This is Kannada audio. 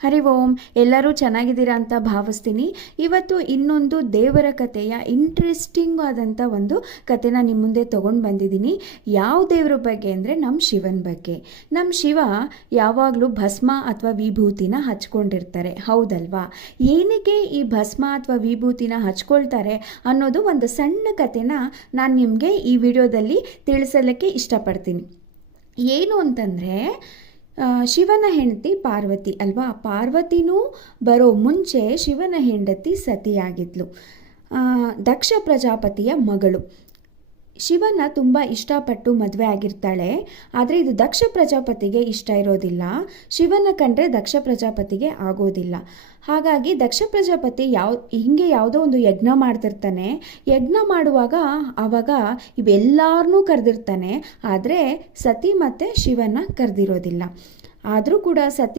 ಹರಿ ಓಂ. ಎಲ್ಲರೂ ಚೆನ್ನಾಗಿದ್ದೀರಾ ಅಂತ ಭಾವಿಸ್ತೀನಿ. ಇವತ್ತು ಇನ್ನೊಂದು ದೇವರ ಕಥೆಯ ಇಂಟ್ರೆಸ್ಟಿಂಗ್ ಆದಂಥ ಒಂದು ಕಥೆನ ನಿಮ್ಮ ಮುಂದೆ ತೊಗೊಂಡು ಬಂದಿದ್ದೀನಿ. ಯಾವ ದೇವರ ಬಗ್ಗೆ ಅಂದರೆ ನಮ್ಮ ಶಿವನ ಬಗ್ಗೆ. ನಮ್ಮ ಶಿವ ಯಾವಾಗಲೂ ಭಸ್ಮ ಅಥವಾ ವಿಭೂತಿನ ಹಚ್ಕೊಂಡಿರ್ತಾರೆ, ಹೌದಲ್ವಾ? ಏನಕ್ಕೆ ಈ ಭಸ್ಮ ಅಥವಾ ವಿಭೂತಿನ ಹಚ್ಕೊಳ್ತಾರೆ ಅನ್ನೋದು ಒಂದು ಸಣ್ಣ ಕಥೆನ ನಾನು ನಿಮಗೆ ಈ ವಿಡಿಯೋದಲ್ಲಿ ತಿಳಿಸಲಿಕ್ಕೆ ಇಷ್ಟಪಡ್ತೀನಿ. ಏನು ಅಂತಂದರೆ, ಶಿವನ ಹೆಂಡತಿ ಪಾರ್ವತಿ ಅಲ್ವಾ? ಪಾರ್ವತಿನೂ ಬರೋ ಮುಂಚೆ ಶಿವನ ಹೆಂಡತಿ ಸತಿಯಾಗಿದ್ಲು. ದಕ್ಷ ಪ್ರಜಾಪತಿಯ ಮಗಳು. ಶಿವನ ತುಂಬ ಇಷ್ಟಪಟ್ಟು ಮದುವೆ ಆಗಿರ್ತಾಳೆ. ಆದರೆ ಇದು ದಕ್ಷ ಪ್ರಜಾಪತಿಗೆ ಇಷ್ಟ ಇರೋದಿಲ್ಲ. ಶಿವನ ಕಂಡ್ರೆ ದಕ್ಷ ಪ್ರಜಾಪತಿಗೆ ಆಗೋದಿಲ್ಲ. ಹಾಗಾಗಿ ದಕ್ಷ ಪ್ರಜಾಪತಿ ಹಿಂಗೆ ಯಾವುದೋ ಒಂದು ಯಜ್ಞ ಮಾಡ್ತಿರ್ತಾನೆ. ಯಜ್ಞ ಮಾಡುವಾಗ ಆವಾಗ ಇವೆಲ್ಲರನ್ನೂ ಕರೆದಿರ್ತಾನೆ. ಆದರೆ ಸತಿ ಮತ್ತು ಶಿವನ ಕರೆದಿರೋದಿಲ್ಲ. ಆದರೂ ಕೂಡ ಸತಿ